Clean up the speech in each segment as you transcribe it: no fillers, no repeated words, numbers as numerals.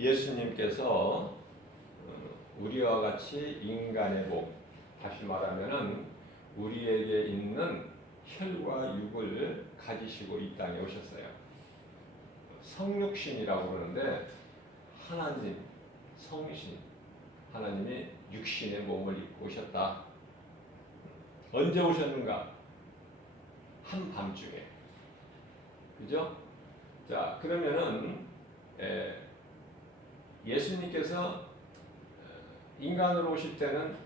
예수님께서 우리와 같이 인간의 몸, 다시 말하면은 우리에게 있는 혈과 육을 가지시고 이 땅에 오셨어요. 성육신이라고 그러는데 하나님, 성신, 하나님이 육신의 몸을 입고 오셨다. 언제 오셨는가? 한밤중에. 그죠? 자, 그러면은 예수님께서 인간으로 오실 때는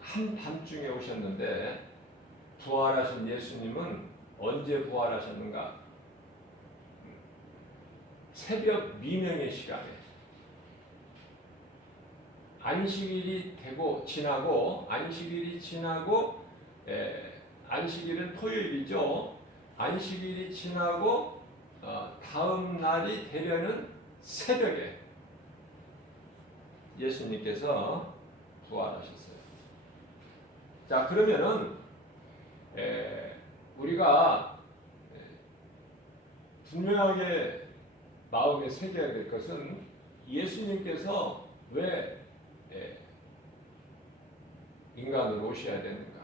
한밤중에 오셨는데 부활하신 예수님은 언제 부활하셨는가? 새벽 미명의 시간에 안식일이 되고 지나고 안식일이 지나고 안식일은 토요일이죠. 안식일이 지나고 다음 날이 되려는 새벽에 예수님께서 부활하셨어요. 자, 그러면은 우리가 분명하게 마음에 새겨야 될 것은 예수님께서 왜 인간으로 오셔야 되는가?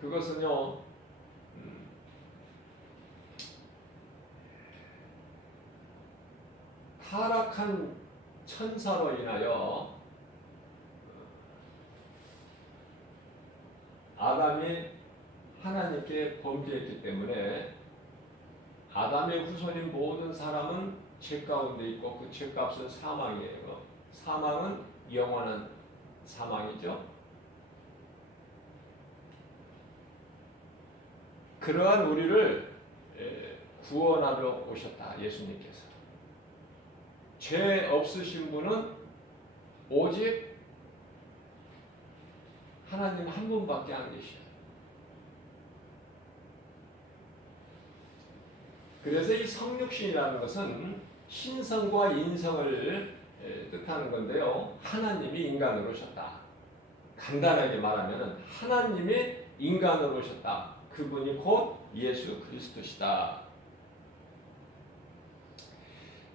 그것은요, 타락한 천사로 인하여 아담이 하나님께 범죄했기 때문에 아담의 후손인 모든 사람은 죄 가운데 있고 그 죄값은 사망이에요. 사망은 영원한 사망이죠. 그러한 우리를 구원하러 오셨다. 예수님께서. 죄 없으신 분은 오직 하나님 한 분밖에 안 계셔요. 그래서 이 성육신이라는 것은 신성과 인성을 뜻하는 건데요. 하나님이 인간으로 오셨다. 간단하게 말하면 하나님이 인간으로 오셨다. 그분이 곧 예수 그리스도시다.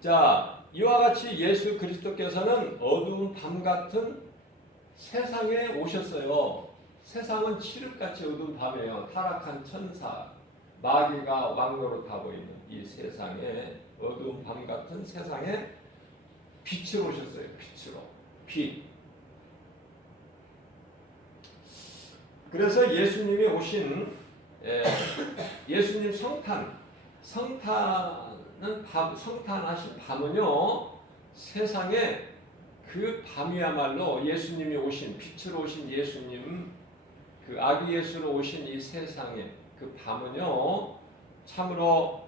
자, 이와 같이 예수 그리스도께서는 어두운 밤 같은 세상에 오셨어요. 세상은 칠흑같이 어두운 밤이에요. 타락한 천사, 마귀가 왕노릇하고 있는 이 세상에 어두운 밤 같은 세상에 빛으로 오셨어요. 빛으로. 빛. 그래서 예수님이 오신 예수님 성탄하신 밤은요, 세상에 그 밤이야말로 예수님이 오신, 빛으로 오신 예수님, 그 아기 예수로 오신 이 세상에 그 밤은요, 참으로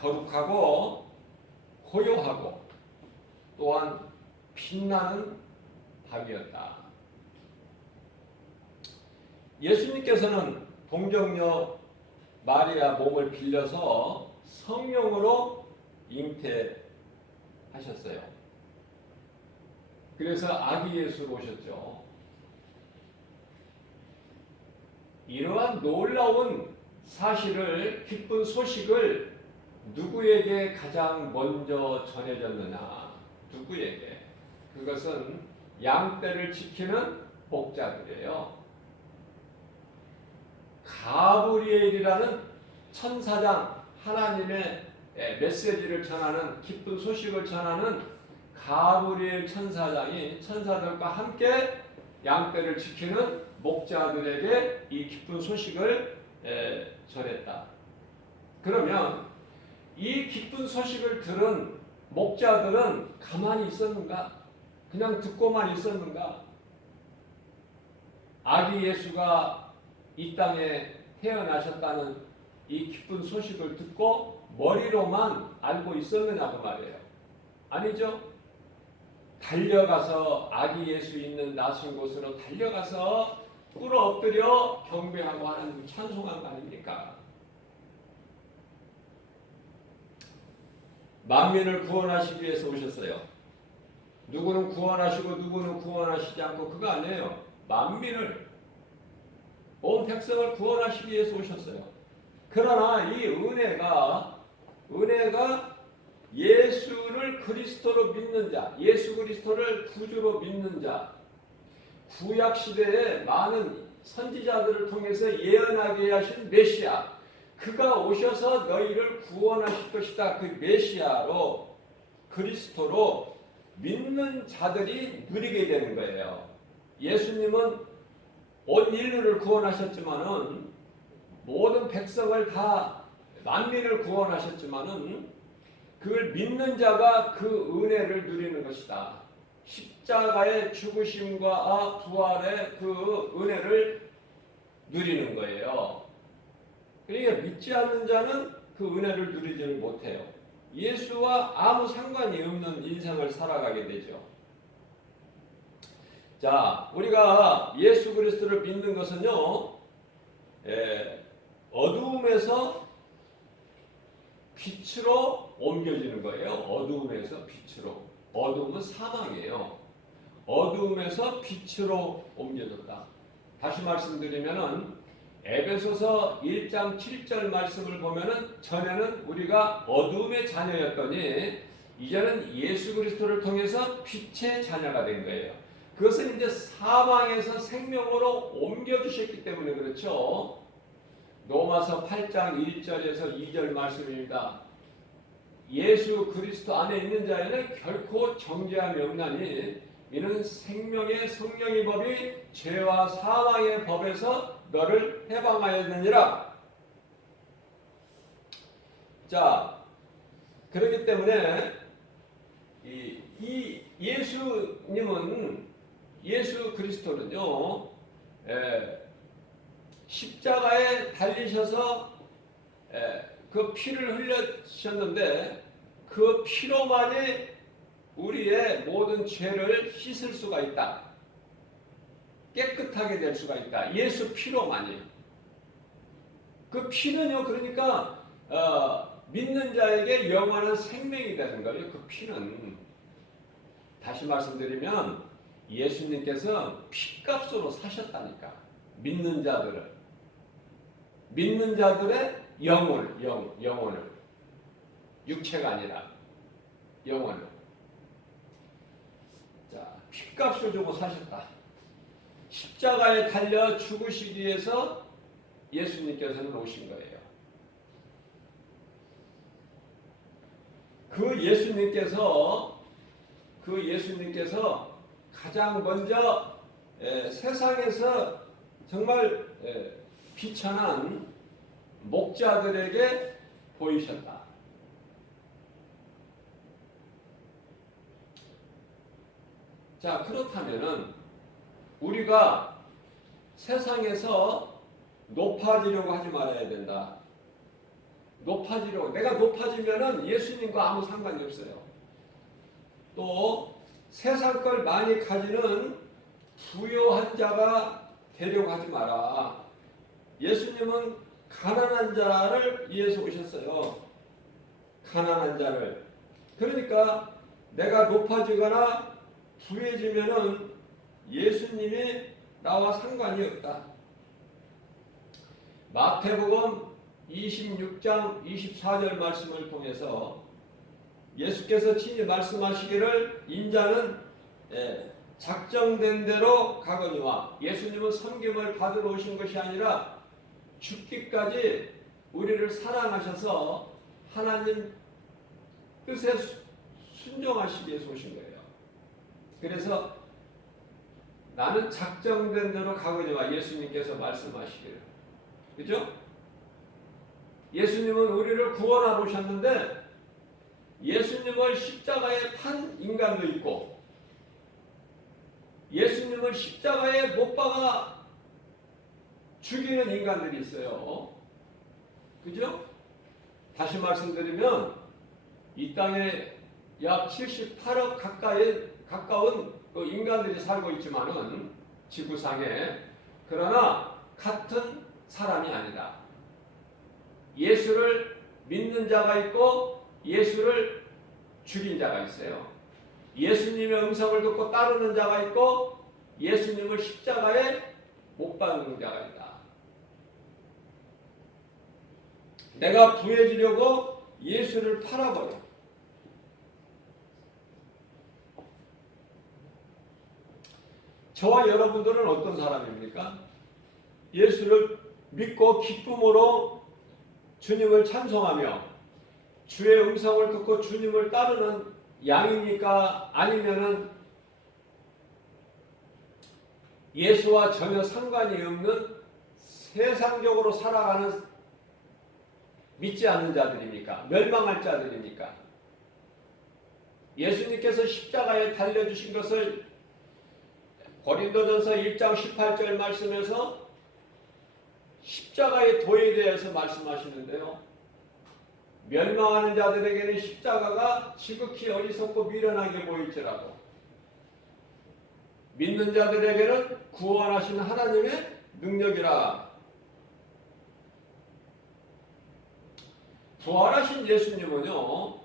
거룩하고 고요하고 또한 빛나는 밤이었다. 예수님께서는 동정녀 마리아 몸을 빌려서 성령으로 잉태하셨어요. 그래서 아기 예수로 오셨죠. 이러한 놀라운 사실을, 기쁜 소식을 누구에게 가장 먼저 전해졌느냐? 누구에게? 그것은 양떼를 지키는 목자들이에요. 가브리엘이라는 천사장, 하나님의 메시지를 전하는, 기쁜 소식을 전하는 가브리엘 천사장이 천사들과 함께 양떼를 지키는 목자들에게 이 기쁜 소식을 전했다. 그러면 이 기쁜 소식을 들은 목자들은 가만히 있었는가? 그냥 듣고만 있었는가? 아기 예수가 이 땅에 태어나셨다는 이 기쁜 소식을 듣고 머리로만 알고 있었느냐고 말이에요. 아니죠? 달려가서 아기 예수 있는 나선 곳으로 달려가서 꿇어 엎드려 경배하고 하나님 찬송한 거 아닙니까? 만민을 구원하시기 위해서 오셨어요. 누구는 구원하시고 누구는 구원하시지 않고 그거 아니에요. 만민을, 온 백성을 구원하시기 위해서 오셨어요. 그러나 이 은혜가 예수를 그리스도로 믿는 자, 예수 그리스도를 구주로 믿는 자, 구약 시대에 많은 선지자들을 통해서 예언하게 하신 메시아, 그가 오셔서 너희를 구원하실 것이다. 그 메시아로 그리스도로 믿는 자들이 누리게 되는 거예요. 예수님은 온 인류를 구원하셨지만은 모든 백성을 다 만민을 구원하셨지만은 그걸 믿는 자가 그 은혜를 누리는 것이다. 십자가의 죽으심과 부활의 그 은혜를 누리는 거예요. 그러니까 믿지 않는 자는 그 은혜를 누리지를 못해요. 예수와 아무 상관이 없는 인생을 살아가게 되죠. 자, 우리가 예수 그리스도를 믿는 것은요, 어두움에서 빛으로 옮겨지는 거예요. 어두움에서 빛으로. 어두움은 사망이에요. 어두움에서 빛으로 옮겨졌다. 다시 말씀드리면은 에베소서 1장 7절 말씀을 보면은 전에는 우리가 어두움의 자녀였더니 이제는 예수 그리스도를 통해서 빛의 자녀가 된 거예요. 그것은 이제 사망에서 생명으로 옮겨주셨기 때문에 그렇죠. 로마서 8장 1절에서 2절 말씀입니다. 예수 그리스도 안에 있는 자에는 결코 정죄함이 없나니 이는 생명의 성령의 법이 죄와 사망의 법에서 너를 해방하였느니라. 자, 그렇기 때문에 이 예수님은 예수 그리스도는요, 십자가에 달리셔서 그 피를 흘리셨는데 그 피로만이 우리의 모든 죄를 씻을 수가 있다. 깨끗하게 될 수가 있다. 예수 피로만이. 그 피는요, 그러니까 믿는 자에게 영원한 생명이 되는 거예요. 그 피는. 다시 말씀드리면 예수님께서 피값으로 사셨다니까. 믿는 자들의 영혼을. 육체가 아니라 영혼을. 자, 피값을 주고 사셨다. 십자가에 달려 죽으시기 위해서 예수님께서는 오신 거예요. 그 예수님께서 가장 먼저 세상에서 정말 비천한 목자들에게 보이셨다. 자, 그렇다면은 우리가 세상에서 높아지려고 하지 말아야 된다. 내가 높아지면은 예수님과 아무 상관이 없어요. 또 세상 걸 많이 가지는 부유한 자가 되려고 하지 마라. 예수님은 가난한 자를 위해서 오셨어요. 가난한 자를. 그러니까 내가 높아지거나 부유해지면은 예수님이 나와 상관이 없다. 마태복음 26장 24절 말씀을 통해서 예수께서 친히 말씀하시기를 인자는 작정된 대로 가거니와, 예수님은 섬김을 받으러 오신 것이 아니라 죽기까지 우리를 사랑하셔서 하나님 뜻에 순종하시기 위해서 오신 거예요. 그래서 나는 작정된 대로 가거니와 예수님께서 말씀하시기를. 그죠? 예수님은 우리를 구원하러 오셨는데 예수님을 십자가에 판 인간도 있고 예수님을 십자가에 못 박아 죽이는 인간들이 있어요. 그죠? 다시 말씀드리면 이 땅에 약 78억 가까운 그 인간들이 살고 있지만은 지구상에, 그러나 같은 사람이 아니다. 예수를 믿는 자가 있고 예수를 죽인 자가 있어요. 예수님의 음성을 듣고 따르는 자가 있고 예수님을 십자가에 못 박는 자가 있다. 내가 부해지려고 예수를 팔아버려. 저와 여러분들은 어떤 사람입니까? 예수를 믿고 기쁨으로 주님을 찬송하며 주의 음성을 듣고 주님을 따르는 양입니까? 아니면은 예수와 전혀 상관이 없는 세상적으로 살아가는 믿지 않는 자들입니까? 멸망할 자들입니까? 예수님께서 십자가에 달려주신 것을 고린도전서 1장 18절 말씀에서 십자가의 도에 대해서 말씀하시는데요. 멸망하는 자들에게는 십자가가 지극히 어리석고 미련하게 보일지라도 믿는 자들에게는 구원하신 하나님의 능력이라. 부활하신 예수님은요,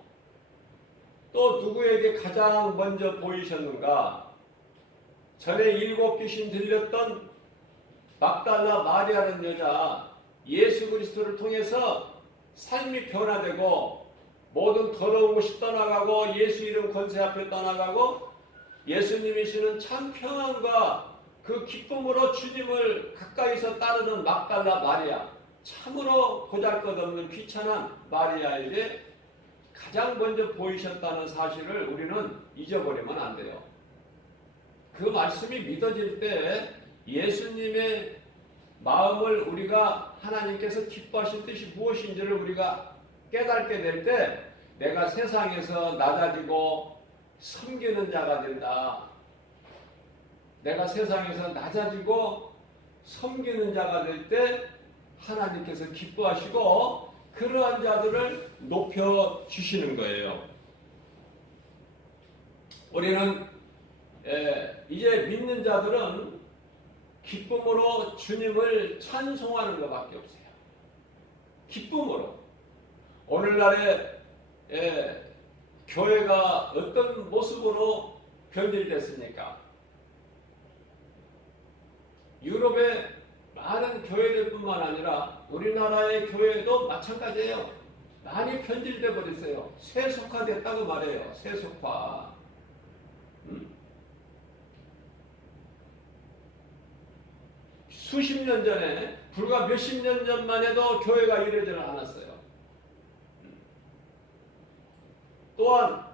또 누구에게 가장 먼저 보이셨는가? 전에 7 귀신 들렸던 막달라 마리아라는 여자, 예수 그리스도를 통해서 삶이 변화되고 모든 더러운 것이 떠나가고 예수 이름 권세 앞에 떠나가고 예수님이시는 참 평안과 그 기쁨으로 주님을 가까이서 따르는 막달라 마리아, 참으로 보잘것없는 귀찮은 마리아에게 가장 먼저 보이셨다는 사실을 우리는 잊어버리면 안 돼요. 그 말씀이 믿어질 때 예수님의 마음을 우리가 하나님께서 기뻐하신 뜻이 무엇인지를 우리가 깨닫게 될 때 내가 세상에서 낮아지고 섬기는 자가 된다. 내가 세상에서 낮아지고 섬기는 자가 될 때 하나님께서 기뻐하시고 그러한 자들을 높여주시는 거예요. 우리는 이제 믿는 자들은 기쁨으로 주님을 찬송하는 것밖에 없어요. 기쁨으로. 오늘날에 교회가 어떤 모습으로 변질됐습니까? 유럽의 많은 교회들뿐만 아니라 우리나라의 교회도 마찬가지예요. 많이 변질돼 버렸어요. 세속화됐다고 말해요. 세속화. 수십 년 전에, 불과 몇십 년 전만 해도 교회가 이러지는 않았어요. 또한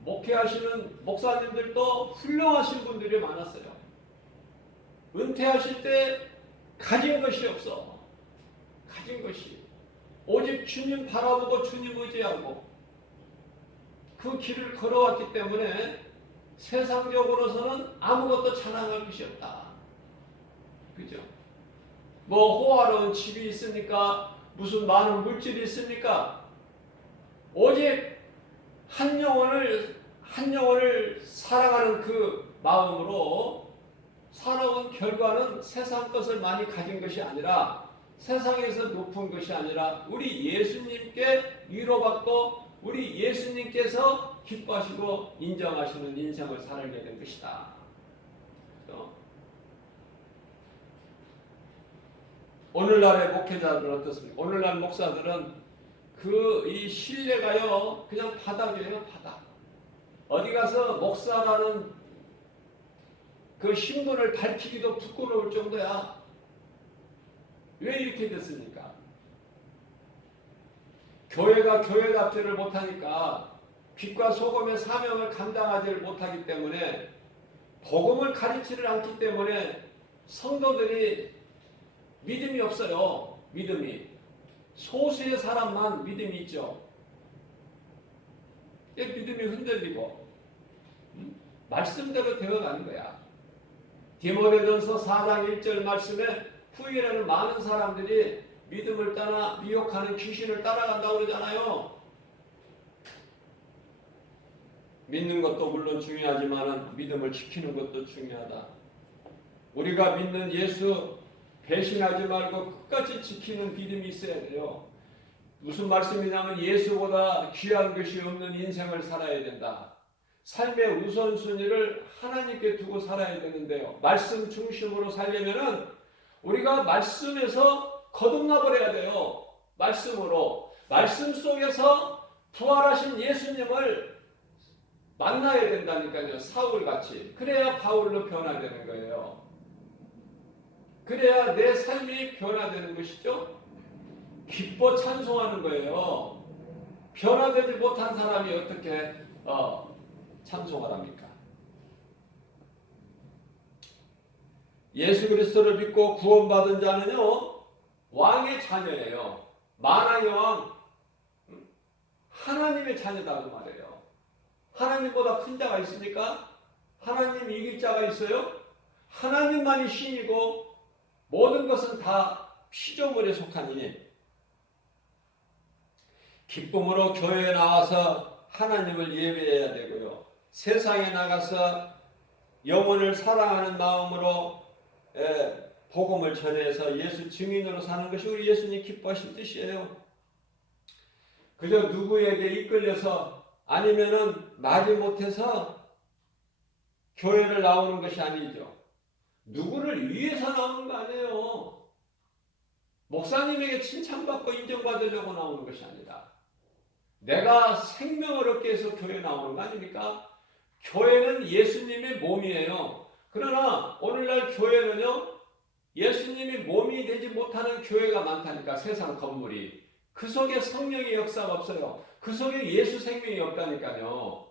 목회하시는 목사님들도 훌륭하신 분들이 많았어요. 은퇴하실 때 가진 것이 없어. 가진 것이. 오직 주님 바라보고 주님 의지하고 그 길을 걸어왔기 때문에 세상적으로서는 아무것도 자랑할 것이 없다. 그죠? 뭐 호화로운 집이 있습니까? 무슨 많은 물질이 있습니까? 오직 한 영혼을 사랑하는 그 마음으로 살아온 결과는 세상 것을 많이 가진 것이 아니라, 세상에서 높은 것이 아니라 우리 예수님께 위로받고 우리 예수님께서 기뻐하시고 인정하시는 인생을 살게 된 것이다. 그렇죠? 오늘날의 목회자들은 어떻습니까? 오늘날 목사들은 이 신뢰가요 그냥 바닥이에요. 바닥. 어디 가서 목사라는 그 신분을 밝히기도 부끄러울 정도야. 왜 이렇게 됐습니까? 교회가 교회답지를 못하니까, 빛과 소금의 사명을 감당하지를 못하기 때문에, 복음을 가르치지 않기 때문에 성도들이 믿음이 없어요. 믿음이. 소수의 사람만 믿음이 있죠. 믿음이 흔들리고 말씀대로 되어가는 거야. 디모데전서 4장 1절 말씀에 후일에는 많은 사람들이 믿음을 떠나 미혹하는 귀신을 따라간다고 그러잖아요. 믿는 것도 물론 중요하지만 믿음을 지키는 것도 중요하다. 우리가 믿는 예수 배신하지 말고 끝까지 지키는 믿음이 있어야 돼요. 무슨 말씀이냐면 예수보다 귀한 것이 없는 인생을 살아야 된다. 삶의 우선순위를 하나님께 두고 살아야 되는데요. 말씀 중심으로 살려면은 우리가 말씀에서 거듭나 버려야 돼요. 말씀으로. 말씀 속에서 부활하신 예수님을 만나야 된다니까요. 사울같이. 그래야 바울로 변화되는 거예요. 그래야 내 삶이 변화되는 것이죠. 기뻐 찬송하는 거예요. 변화되지 못한 사람이 어떻게 찬송을 합니까? 예수 그리스도를 믿고 구원받은 자는요, 왕의 자녀예요. 만왕의 왕, 하나님의 자녀다고 말해요. 하나님보다 큰 자가 있습니까? 하나님 이길 자가 있어요? 하나님만이 신이고 모든 것은 다 피조물에 속하니 기쁨으로 교회에 나와서 하나님을 예배해야 되고요. 세상에 나가서 영혼을 사랑하는 마음으로 복음을 전해서 예수 증인으로 사는 것이 우리 예수님 기뻐하신 뜻이에요. 그저 누구에게 이끌려서 아니면은 말이 못해서 교회를 나오는 것이 아니죠. 누구를 위해서 나오는 거 아니에요. 목사님에게 칭찬받고 인정받으려고 나오는 것이 아니라 내가 생명을 얻기 위해서 교회에 나오는 거 아닙니까? 교회는 예수님의 몸이에요. 그러나 오늘날 교회는요, 예수님이 몸이 되지 못하는 교회가 많다니까. 세상 건물이. 그 속에 성령의 역사가 없어요. 그 속에 예수 생명이 없다니까요.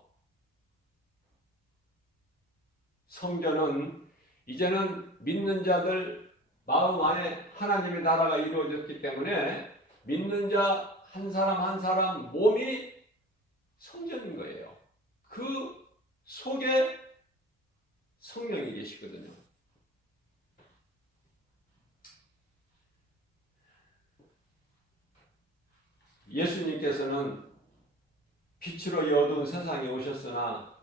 성전은 이제는 믿는 자들 마음 안에 하나님의 나라가 이루어졌기 때문에 믿는 자 한 사람 한 사람 몸이 성전인 거예요. 그 속에 성령이 계시거든요. 예수님께서는 빛으로 이 어두운 세상에 오셨으나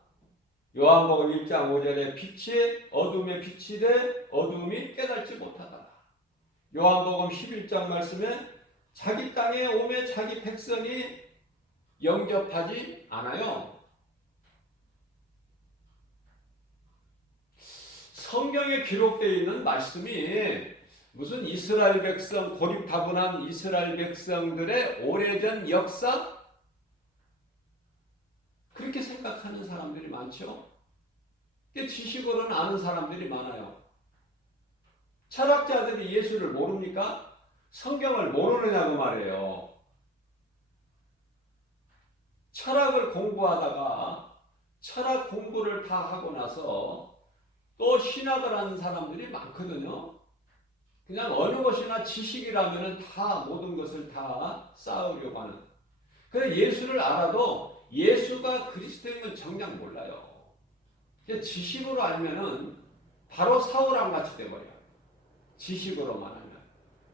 요한복음 1장 5절에 빛이 어둠의 빛이 돼 어둠이 깨닫지 못하더라. 요한복음 11장 말씀에 자기 땅에 오매 자기 백성이 영접하지 않아요. 성경에 기록되어 있는 말씀이 무슨 이스라엘 백성, 고립타분한 이스라엘 백성들의 오래전 역사? 그렇게 생각하는 사람들이 많죠. 지식으로는 아는 사람들이 많아요. 철학자들이 예수를 모릅니까? 성경을 모르느냐고 말해요. 철학을 공부하다가 철학 공부를 다 하고 나서 또 신학을 하는 사람들이 많거든요. 그냥 어느 것이나 지식이라면 다 모든 것을 다 쌓으려고 하는. 그래 예수를 알아도 예수가 그리스도인 건 정작 몰라요. 지식으로 알면은 바로 사울왕 같이 돼버려요. 지식으로만 하면.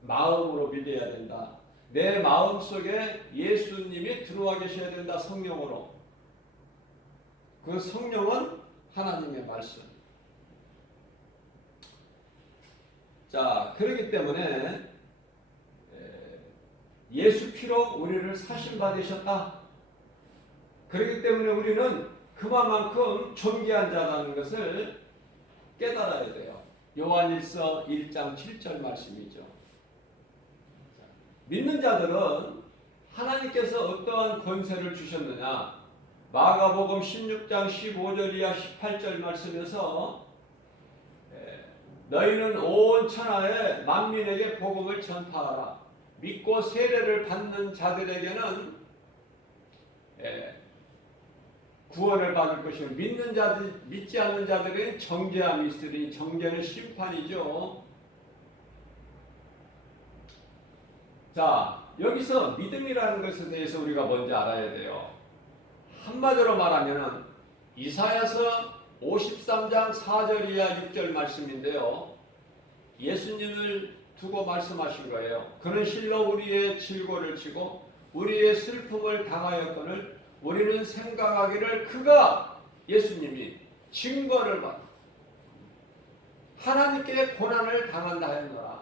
마음으로 믿어야 된다. 내 마음 속에 예수님이 들어와 계셔야 된다. 성령으로. 그 성령은 하나님의 말씀. 자, 그렇기 때문에 예수 피로 우리를 사심받으셨다. 그렇기 때문에 우리는 그만큼 존귀한 자라는 것을 깨달아야 돼요. 요한일서 1장 7절 말씀이죠. 믿는 자들은 하나님께서 어떠한 권세를 주셨느냐. 마가복음 16장 15절 이하 18절 말씀에서 너희는 온 천하에 만민에게 복음을 전파하라. 믿고 세례를 받는 자들에게는 구원을 받을 것이고 믿는 자들, 믿지 않는 자들은 정죄함이 있으니 정죄는 심판이죠. 자, 여기서 믿음이라는 것에 대해서 우리가 먼저 알아야 돼요. 한마디로 말하면 이사야서 53장 4절 이하 6절 말씀인데요. 예수님을 두고 말씀하신 거예요. 그는 실로 우리의 질고를 지고 우리의 슬픔을 당하였거늘 우리는 생각하기를 그가 예수님이 증거를 받아 하나님께 고난을 당한다 하였노라.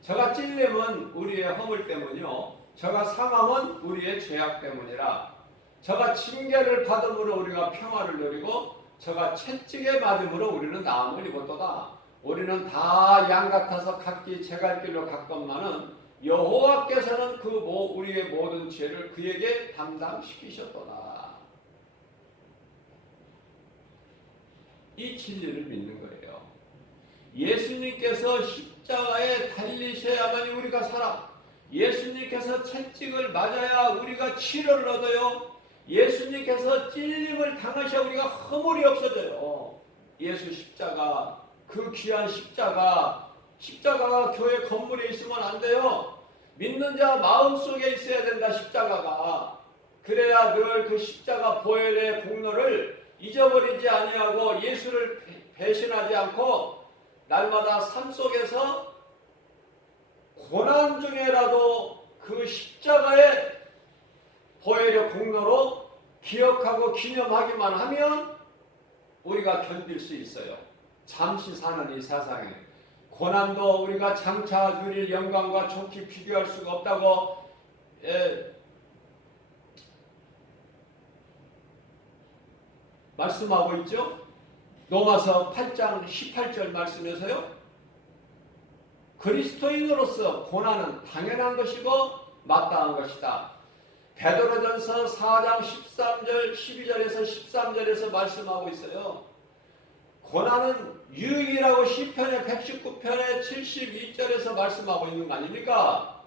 저가 찔림은 우리의 허물 때문이요 저가 상함은 우리의 죄악 때문이라. 저가 징계를 받음으로 우리가 평화를 누리고 저가 채찍에 맞음으로 우리는 나음을 입었도다. 우리는 다 양 같아서 각기 제 갈 길로 갔건만은 여호와께서는 우리의 모든 죄를 그에게 담당시키셨도다. 이 진리를 믿는 거예요. 예수님께서 십자가에 달리셔야만이 우리가 살아. 예수님께서 채찍을 맞아야 우리가 치료를 얻어요. 예수님께서 찔림을 당하셔야 우리가 허물이 없어져요. 예수 십자가, 그 귀한 십자가가 교회 건물에 있으면 안 돼요. 믿는 자 마음속에 있어야 된다, 십자가가. 그래야 늘 그 십자가 보혈의 공로를 잊어버리지 아니하고 예수를 배신하지 않고 날마다 삶 속에서 고난 중에라도 그 십자가의 보혈의 공로로 기억하고 기념하기만 하면 우리가 견딜 수 있어요. 잠시 사는 이 세상에 고난도 우리가 장차 누릴 영광과 좋게 비교할 수가 없다고 말씀하고 있죠. 로마서 8장 18절 말씀에서요. 그리스도인으로서 고난은 당연한 것이고 마땅한 것이다. 베드로전서 4장 13절 12절에서 13절에서 말씀하고 있어요. 고난은 유익이라고 시편의 119편의 72절에서 말씀하고 있는 거 아닙니까?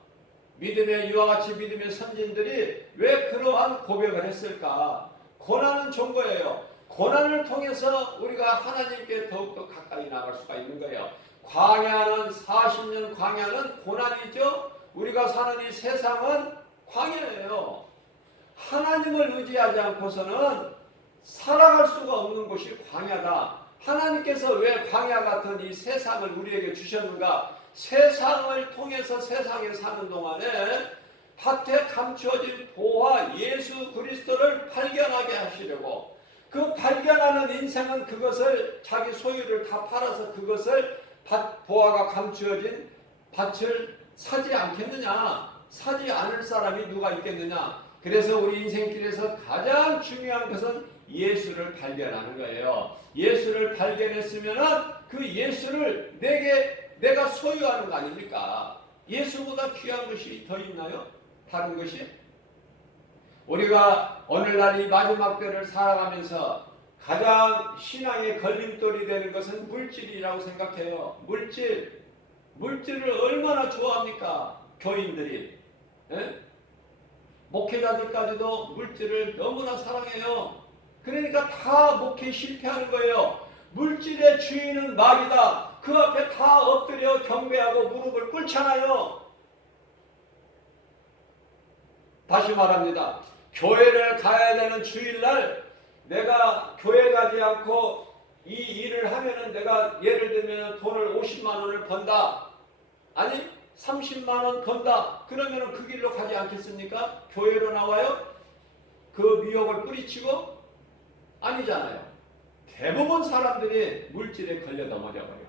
믿음의 이와 같이 믿음의 선진들이 왜 그러한 고백을 했을까? 고난은 좋은 거예요. 고난을 통해서 우리가 하나님께 더욱더 가까이 나갈 수가 있는 거예요. 광야는 40년 광야는 고난이죠. 우리가 사는 이 세상은 광야예요. 하나님을 의지하지 않고서는 살아갈 수가 없는 곳이 광야다. 하나님께서 왜 광야 같은 이 세상을 우리에게 주셨는가? 세상을 통해서 세상에 사는 동안에 밭에 감추어진 보화 예수 그리스도를 발견하게 하시려고, 그 발견하는 인생은 그것을 자기 소유를 다 팔아서 그것을 보화가 감추어진 밭을 사지 않겠느냐? 사지 않을 사람이 누가 있겠느냐? 그래서 우리 인생길에서 가장 중요한 것은 예수를 발견하는 거예요. 예수를 발견했으면 그 예수를 내가 소유하는 거 아닙니까? 예수보다 귀한 것이 더 있나요? 다른 것이? 우리가 오늘날 이 마지막 때를 살아가면서 가장 신앙의 걸림돌이 되는 것은 물질이라고 생각해요. 물질을 얼마나 좋아합니까? 교인들이. 예? 목회자들까지도 물질을 너무나 사랑해요. 그러니까 다 목회 실패하는 거예요. 물질의 주인은 마귀다. 그 앞에 다 엎드려 경배하고 무릎을 꿇잖아요. 다시 말합니다. 교회를 가야 되는 주일날 내가 교회 가지 않고 이 일을 하면은 내가 예를 들면 돈을 50만 원을 번다. 아니 30만 원 번다. 그러면은 그 길로 가지 않겠습니까? 교회로 나와요? 그 미혹을 뿌리치고? 아니잖아요. 대부분 사람들이 물질에 걸려 넘어져버려요.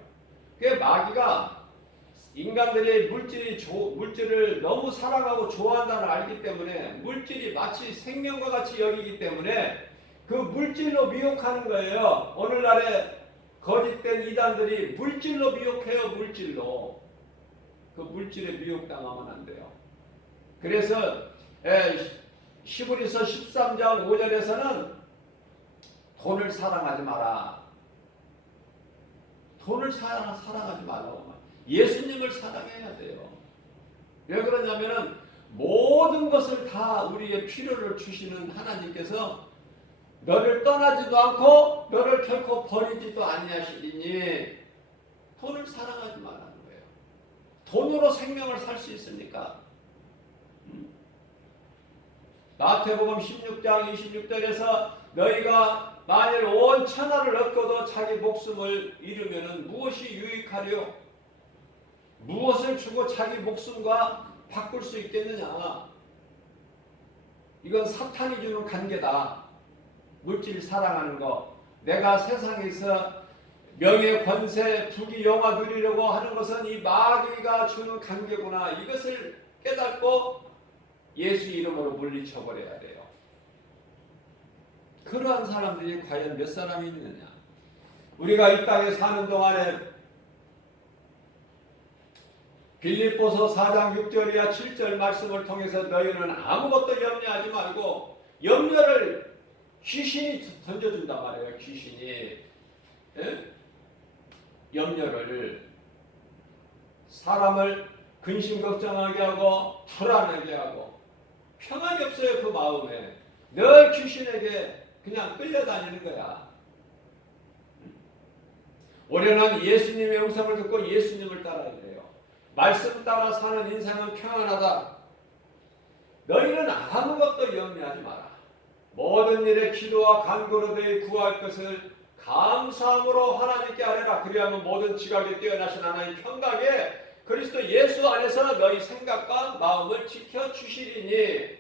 그 마귀가 인간들이 물질을 너무 사랑하고 좋아한다는 걸 알기 때문에 물질이 마치 생명과 같이 여기기 때문에 그 물질로 미혹하는 거예요. 오늘날에 거짓된 이단들이 물질로 미혹해요. 물질로. 그 물질에 미혹당하면 안 돼요. 그래서 히브리서 13장 5절에서는 돈을 사랑하지 마라. 돈을 사랑하지 말라고. 예수님을 사랑해야 돼요. 왜 그러냐면은 모든 것을 다 우리의 필요를 주시는 하나님께서 너를 떠나지도 않고 너를 결코 버리지도 아니하시리니 돈을 사랑하지 말라는 거예요. 돈으로 생명을 살 수 있습니까? 마태복음 16장 26절에서 너희가 만일 온 천하를 얻고도 자기 목숨을 잃으면 무엇이 유익하리요? 무엇을 주고 자기 목숨과 바꿀 수 있겠느냐? 이건 사탄이 주는 관계다. 물질 사랑하는 거. 내가 세상에서 명예, 권세, 부귀, 영화 누리려고 하는 것은 이 마귀가 주는 관계구나. 이것을 깨닫고 예수 이름으로 물리쳐버려야 돼요. 그러한 사람들이 과연 몇 사람이 있느냐? 우리가 이 땅에 사는 동안에 빌립보서 4장 6절이야 7절 말씀을 통해서 너희는 아무것도 염려하지 말고, 염려를 귀신이 던져준단 말이에요. 귀신이. 예? 염려를 사람을 근심 걱정하게 하고 불안하게 하고 평안이 없어요. 그 마음에 늘 귀신에게 그냥 끌려다니는 거야. 우리는 예수님의 음성을 듣고 예수님을 따라야 돼요. 말씀 따라 사는 인생은 평안하다. 너희는 아무것도 염려하지 마라. 모든 일에 기도와 간구로 너희 구할 것을 감사함으로 하나님께 아뢰라. 그리하면 모든 지각에 뛰어나신 하나님 평강에 그리스도 예수 안에서 너희 생각과 마음을 지켜주시리니.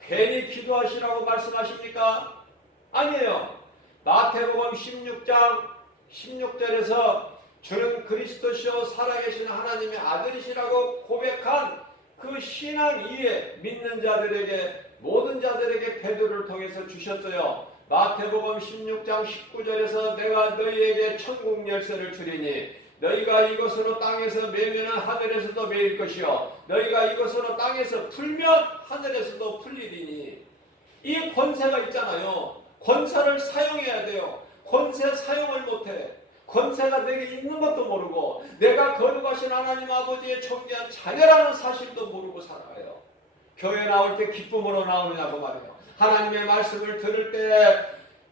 괜히 기도하시라고 말씀하십니까? 아니에요. 마태복음 16장 16절에서 주는 그리스도시요 살아계신 하나님의 아들이시라고 고백한 그 신앙 이에 믿는 자들에게, 모든 자들에게 베드로를 통해서 주셨어요. 마태복음 16장 19절에서 내가 너희에게 천국 열쇠를 주리니 너희가 이것으로 땅에서 매면 하늘에서도 매일 것이요 너희가 이것으로 땅에서 풀면 하늘에서도 풀리리니. 이 권세가 있잖아요. 권세를 사용해야 돼요. 권세 사용을 못해. 권세가 내게 있는 것도 모르고 내가 거룩하신 하나님 아버지의 존귀한 자녀라는 사실도 모르고 살아요. 교회 나올 때 기쁨으로 나오느냐고 말해요. 하나님의 말씀을 들을 때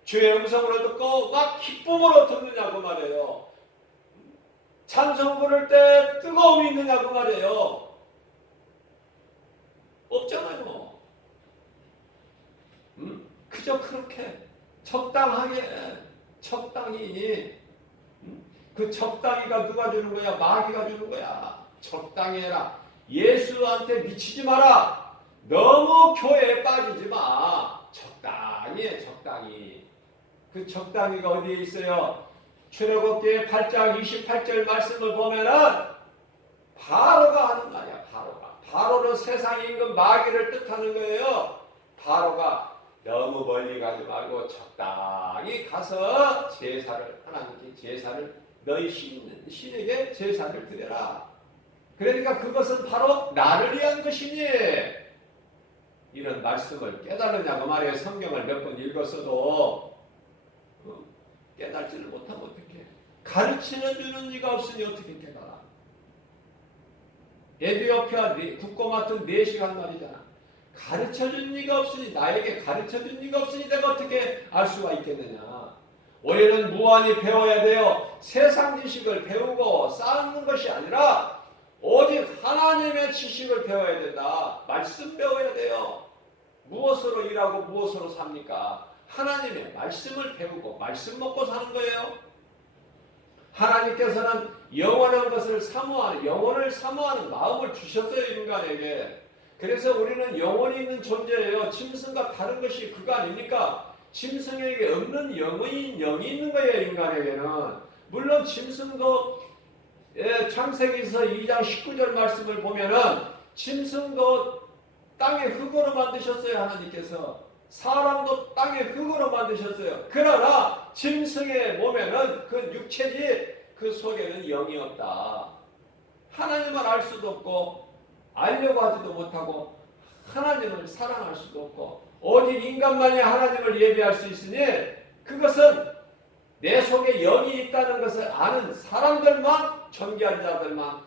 주의 음성으로 듣고 막 기쁨으로 듣느냐고 말해요. 찬송 부를 때 뜨거움이 있느냐고 말해요. 없잖아요. 그저 그렇게 적당하게 적당히. 그 적당히가 누가 주는 거야? 마귀가 주는 거야. 적당히 해라. 예수한테 미치지 마라. 너무 교회에 빠지지 마. 적당히 해. 적당히. 그 적당히가 어디에 있어요? 출애굽기 8장 28절 말씀을 보면은 바로가 하는 말이야. 바로는 세상 임금 마귀를 뜻하는 거예요. 바로가 너무 멀리 가지 말고 적당히 가서 제사를, 하나님께 제사를, 너희 신에게 제사를 드려라. 그러니까 그것은 바로 나를 위한 것이니. 이런 말씀을 깨달으냐고 말이에요. 성경을 몇 번 읽었어도 깨달지를 못하면 어떡해. 가르쳐주는 이가 없으니 어떻게 깨달아. 에티오피아 국고 맡은 4시간 말이잖아. 가르쳐준 이가 없으니, 나에게 가르쳐준 이가 없으니 내가 어떻게 알 수가 있겠느냐. 우리는 무한히 배워야 돼요. 세상 지식을 배우고 쌓는 것이 아니라 오직 하나님의 지식을 배워야 된다. 말씀 배워야 돼요. 무엇으로 일하고 무엇으로 삽니까? 하나님의 말씀을 배우고 말씀 먹고 사는 거예요. 하나님께서는 영원한 것을 사모하는, 영혼을 사모하는 마음을 주셨어요. 인간에게. 그래서 우리는 영혼이 있는 존재예요. 짐승과 다른 것이 그거 아닙니까? 짐승에게 없는 영이 있는 거예요. 인간에게는. 물론 짐승도 창세기서 2장 19절 말씀을 보면은 짐승도 땅의 흙으로 만드셨어요. 하나님께서. 사람도 땅의 흙으로 만드셨어요. 그러나 짐승의 몸에는 그 육체지 그 속에는 영이 없다. 하나님을 알 수도 없고 알려고 하지도 못하고 하나님을 사랑할 수도 없고 오직 인간만이 하나님을 예배할 수 있으니 그것은 내 속에 영이 있다는 것을 아는 사람들만, 존귀한 자들만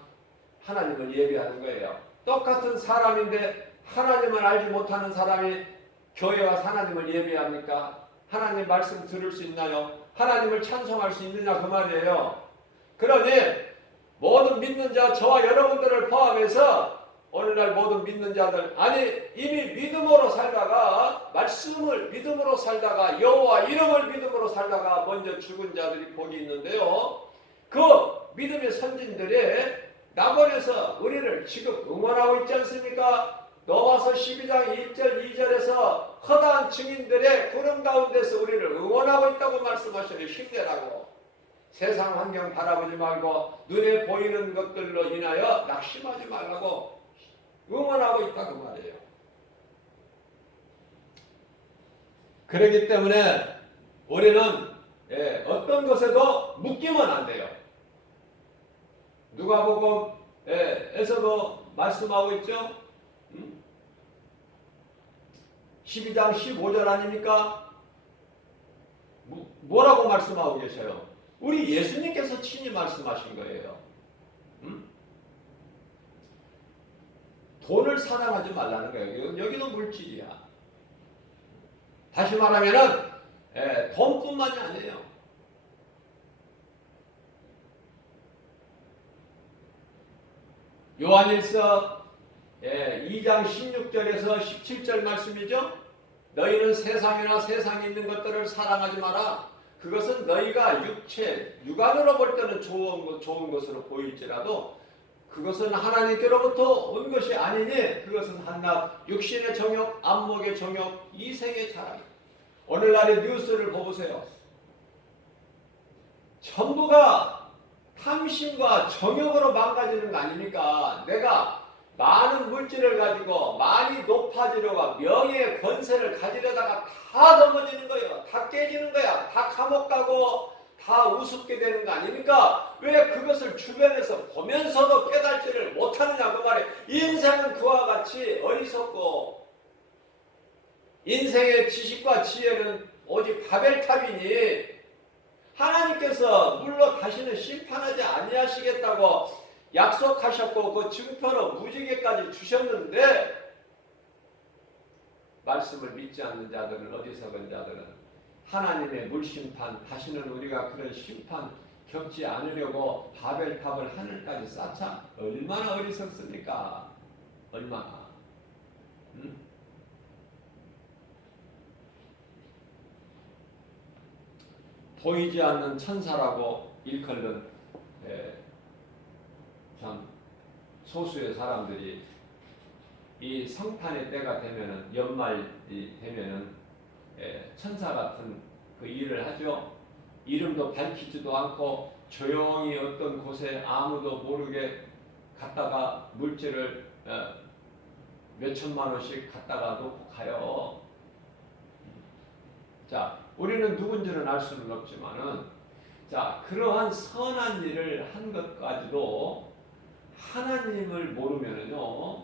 하나님을 예배하는 거예요. 똑같은 사람인데 하나님을 알지 못하는 사람이 교회 와서 하나님을 예배합니까? 하나님 말씀 들을 수 있나요? 하나님을 찬송할 수 있느냐 그 말이에요. 그러니 모든 믿는 자, 저와 여러분들을 포함해서 오늘날 모든 믿는 자들, 아니 이미 믿음으로 살다가, 말씀을 믿음으로 살다가, 여호와 이름을 믿음으로 살다가 먼저 죽은 자들이 복이 있는데요. 그 믿음의 선진들이 나머지에서 우리를 지금 응원하고 있지 않습니까? 로마서 12장 1절 2절에서 허다한 증인들의 구름 가운데서 우리를 응원하고 있다고 말씀하셔요. 힘내라고. 세상 환경 바라보지 말고 눈에 보이는 것들로 인하여 낙심하지 말라고 응원하고 있다고 말이에요. 그렇기 때문에 우리는 어떤 것에도 묶이면 안 돼요. 누가복음에서도 말씀하고 있죠. 12장 15절 아닙니까? 뭐라고 말씀하고 계셔요? 우리 예수님께서 친히 말씀하신 거예요. 음? 돈을 사랑하지 말라는 거예요. 여기도 물질이야. 다시 말하면은 돈뿐만이 아니에요. 요한일서 2장 16절에서 17절 말씀이죠. 너희는 세상이나 세상에 있는 것들을 사랑하지 마라. 그것은 너희가 육안으로 볼 때는 좋은 것으로 보일지라도 그것은 하나님께로부터 온 것이 아니니 그것은 한낱 육신의 정욕, 안목의 정욕, 이생의 자랑. 오늘날의 뉴스를 보세요. 전부가 탐심과 정욕으로 망가지는 거 아닙니까? 내가 많은 물질을 가지고 많이 높아지려고 명예의 권세를 가지려다가 다 넘어지는 거예요. 다 깨지는 거야. 다 감옥 가고 다 우습게 되는 거 아닙니까? 왜 그것을 주변에서 보면서도 깨달지를 못하느냐 그 말이에요. 인생은 그와 같이 어리석고 인생의 지식과 지혜는 오직 바벨탑이니 하나님께서 물로 다시는 심판하지 아니하시겠다고 약속하셨고 그 증표로 무지개까지 주셨는데 말씀을 믿지 않는 자들은 어리석은 자들은 하나님의 물심판 다시는 우리가 그런 심판 겪지 않으려고 바벨탑을 하늘까지 쌓자 얼마나 어리석습니까? 얼마나 보이지 않는 천사라고 일컬는 참 소수의 사람들이 이 성탄의 때가 되면은 연말이 되면은 천사 같은 그 일을 하죠. 이름도 밝히지도 않고 조용히 어떤 곳에 아무도 모르게 갔다가 물질을 몇 천만 원씩 갖다가 놓고 가요. 자, 우리는 누군지는 알 수는 없지만은 자, 그러한 선한 일을 한 것까지도 하나님을 모르면은요,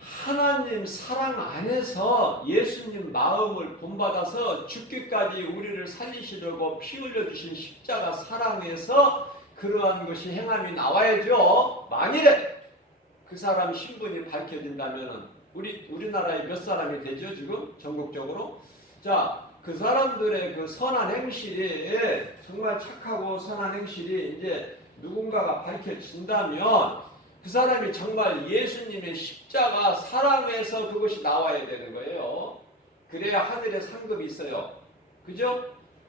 하나님 사랑 안에서 예수님 마음을 본받아서 죽기까지 우리를 살리시려고 피 흘려주신 십자가 사랑에서 그러한 것이 행함이 나와야죠. 만일에 그 사람 신분이 밝혀진다면 우리나라에 몇 사람이 되죠 지금 전국적으로? 자, 그 사람들의 그 선한 행실이 정말 착하고 선한 행실이 이제 누군가가 밝혀진다면 그 사람이 정말 예수님의 십자가 사랑에서 그것이 나와야 되는 거예요. 그래야 하늘에 상급이 있어요. 그죠?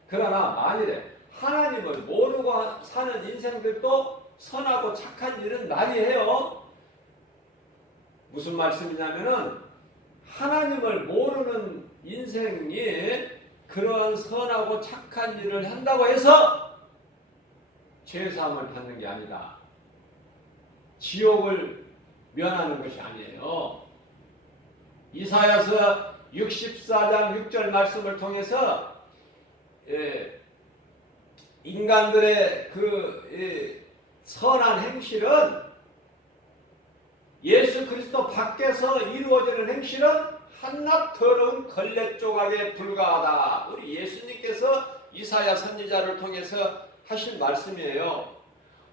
그러나 만일에 하나님을 모르고 사는 인생들도 선하고 착한 일은 많이 해요. 무슨 말씀이냐면은 하나님을 모르는 인생이 그러한 선하고 착한 일을 한다고 해서 죄사함을 받는 게 아니다. 지옥을 면하는 것이 아니에요. 이사야서 64장 6절 말씀을 통해서 인간들의 그 선한 행실은 예수 그리스도 밖에서 이루어지는 행실은 한낱 더러운 걸레 조각에 불과하다. 우리 예수님께서 이사야 선지자를 통해서 하신 말씀이에요.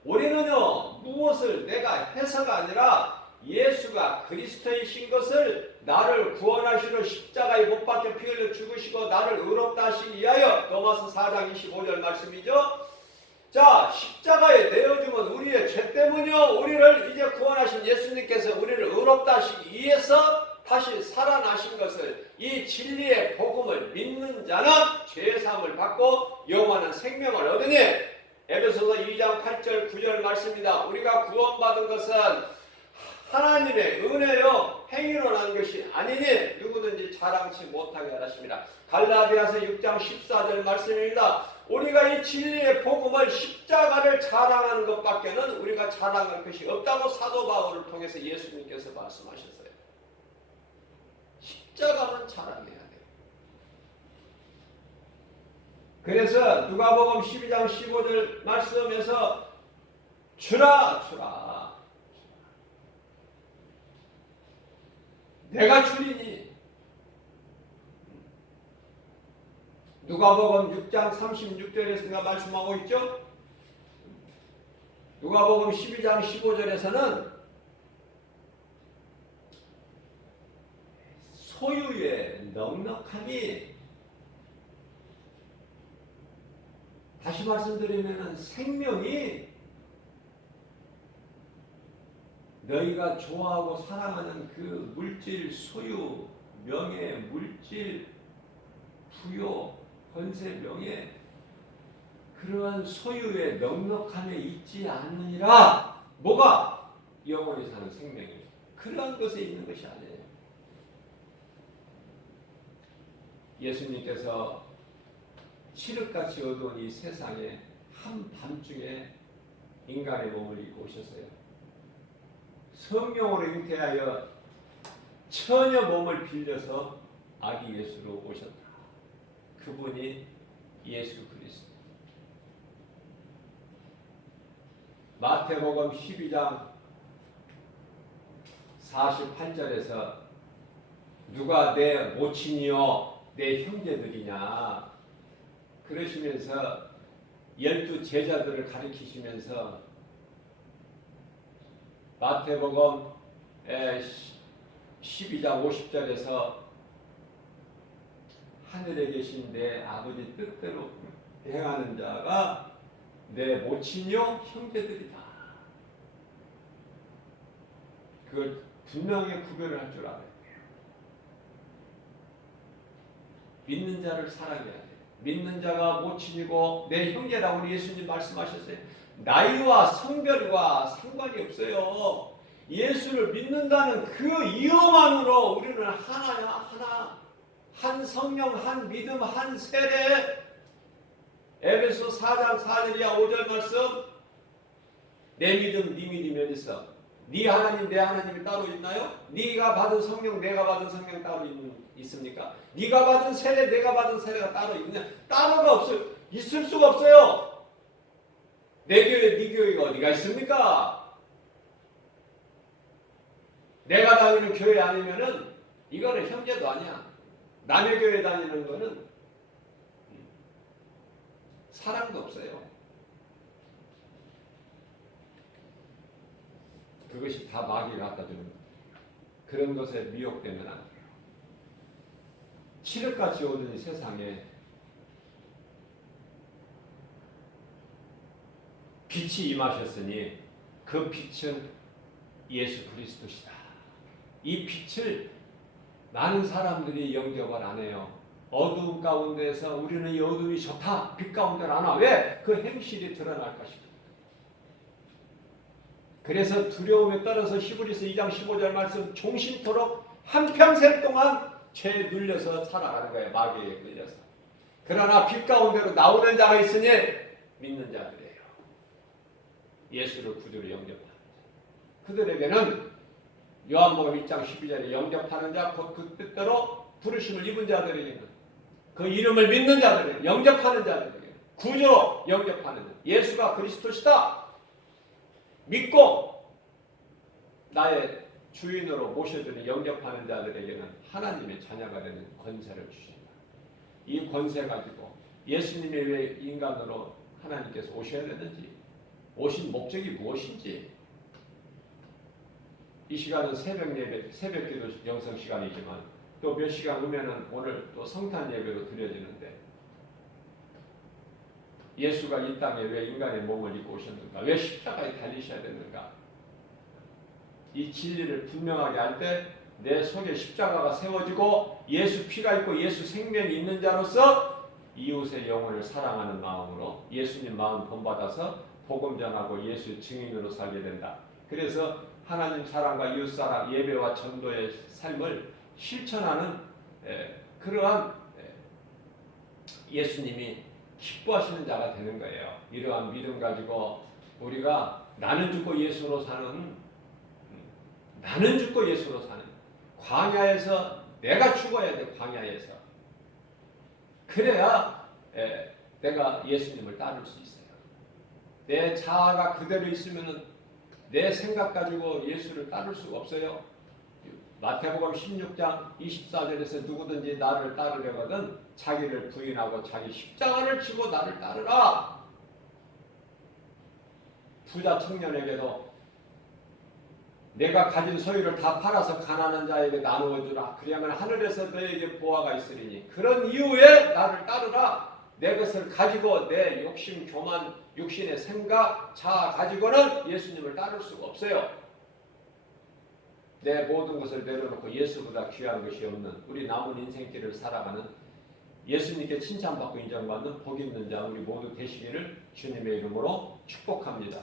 우리는요, 무엇을 내가 해서가 아니라 예수가 그리스도이신 것을 나를 구원하시러 십자가에 못 박혀 피 흘려 죽으시고 나를 의롭다 하시기 위하여 로마서 4장 25절 말씀이죠. 자, 십자가에 내어주면 우리의 죄 때문이요, 우리를 이제 구원하신 예수님께서 우리를 의롭다 하시기 위해서 다시 살아나신 것을, 이 진리의 복음을 믿는 자는 죄사함을 받고 영원한 생명을 얻으니, 에베소서 2장 8절 9절 말씀입니다. 우리가 구원받은 것은 하나님의 은혜요 행위로 난 것이 아니니 누구든지 자랑치 못하게 하십니다. 갈라디아서 6장 14절 말씀입니다. 우리가 이 진리의 복음을 십자가를 자랑하는 것밖에는 우리가 자랑할 것이 없다고 사도 바울을 통해서 예수님께서 말씀하셨어요. 십자가는 자랑해야 돼요. 그래서 누가복음 12장 15절 말씀에서 주라 내가 주리니 누가복음 6장 36절에서 말씀하고 있죠. 누가복음 12장 15절에서는 소유에 넉넉하니, 다시 말씀드리면 생명이 너희가 좋아하고 사랑하는 그 물질, 소유, 명예, 물질, 부요, 권세, 명예, 그러한 소유에 넉넉함에 있지 않느니라. 뭐가? 영원히 사는 생명이 그러한 것에 있는 것이 아니에요. 예수님께서 칠흑같이 어두운 이 세상에 한밤중에 인간의 몸을 입고 오셨어요. 성령으로 잉태하여 처녀 몸을 빌려서 아기 예수로 오셨다. 그분이 예수 그리스도. 마태복음 12장 48절에서 누가 내 모친이요 내 형제들이냐 그러시면서 12 제자들을 가리키시면서 마태복음 12장 50절에서 하늘에 계신 내 아버지 뜻대로 행하는 자가 내 모친이요 형제들이다. 그걸 분명히 구별을 할 줄 알아야 돼요. 믿는 자를 사랑해야 돼요. 믿는 자가 모친이고 내 형제라고 우리 예수님 말씀하셨어요. 나이와 성별과 상관이 없어요. 예수를 믿는다는 그 이유만으로 우리는 하나야 하나. 한 성령, 한 믿음, 한 세례. 에베소 4장 4절이야 5절 말씀. 내 믿음, 네 믿음이 어디 있어? 네 하나님, 내 하나님이 따로 있나요? 네가 받은 성령, 내가 받은 성령 따로 있습니까? 네가 받은 세례, 내가 받은 세례가 따로 있느냐? 따로가 없어요. 있을 수가 없어요. 내 교회, 네 교회가 어디가 있습니까? 내가 다니는 교회 아니면은 이거는 형제도 아니야. 남의 교회 다니는 거는 사랑도 없어요. 그것이 다 마귀가 갖다 주는 거예요. 그런 것에 미혹되면 안 돼요. 칠흑같이 오는 이 세상에 빛이 임하셨으니 그 빛은 예수 그리스도시다. 이 빛을 많은 사람들이 영접을 안 해요. 어두움 가운데서 우리는 이 어둠이 좋다. 빛 가운데를 안 와. 왜? 그 행실이 드러날 것이다. 그래서 두려움에 따라서 히브리서 2장 15절 말씀 종신토록 한평생 동안 죄에 눌려서 살아가는 거예요. 마귀에 끌려서. 그러나 빛 가운데로 나오는 자가 있으니 믿는 자들이에요. 예수를 구주로 영접하는 자. 그들에게는 요한복음 1장 12절에 영접하는 자, 곧 그 뜻대로 부르심을 입은 자들에게는, 그 이름을 믿는 자들에게, 영접하는 자들에게, 구주로 영접하는 자, 예수가 그리스도시다 믿고 나의 주인으로 모셔주는 영접하는 자들에게는 하나님의 자녀가 되는 권세를 주신다. 이 권세 가지고 예수님이 왜 인간으로 하나님께서 오셔야 되는지, 오신 목적이 무엇인지, 이 시간은 새벽 예배, 새벽 기도 영성 시간이지만 또 몇 시간 후면은 오늘 또 성탄 예배로 드려지는데, 예수가 이 땅에 왜 인간의 몸을 입고 오셨는가? 왜 십자가에 달리셔야 되는가? 이 진리를 분명하게 할 때 내 속에 십자가가 세워지고 예수 피가 있고 예수 생명이 있는 자로서 이웃의 영혼을 사랑하는 마음으로 예수님 마음 본받아서 복음 전하고 예수 증인으로 살게 된다. 그래서 하나님 사랑과 이웃 사랑, 예배와 전도의 삶을 실천하는 그러한 예수님이 기뻐하시는 자가 되는 거예요. 이러한 믿음 가지고 우리가 나는 죽고 예수로 사는, 나는 죽고 예수로 사는, 광야에서 내가 죽어야 돼. 광야에서. 그래야 내가 예수님을 따를 수 있어요. 내 자아가 그대로 있으면 내 생각 가지고 예수를 따를 수가 없어요. 마태복음 16장 24절에서 누구든지 나를 따르려거든 자기를 부인하고 자기 십자가를 지고 나를 따르라. 부자 청년에게도 내가 가진 소유를 다 팔아서 가난한 자에게 나누어 주라. 그리하면 하늘에서 너에게 보화가 있으리니 그런 이후에 나를 따르라. 내 것을 가지고 내 욕심, 교만, 육신의 생각, 자아 가지고는 예수님을 따를 수가 없어요. 내 모든 것을 내려놓고 예수보다 귀한 것이 없는 우리 남은 인생길을 살아가는 예수님께 칭찬받고 인정받는 복 있는 자 우리 모두 되시기를 주님의 이름으로 축복합니다.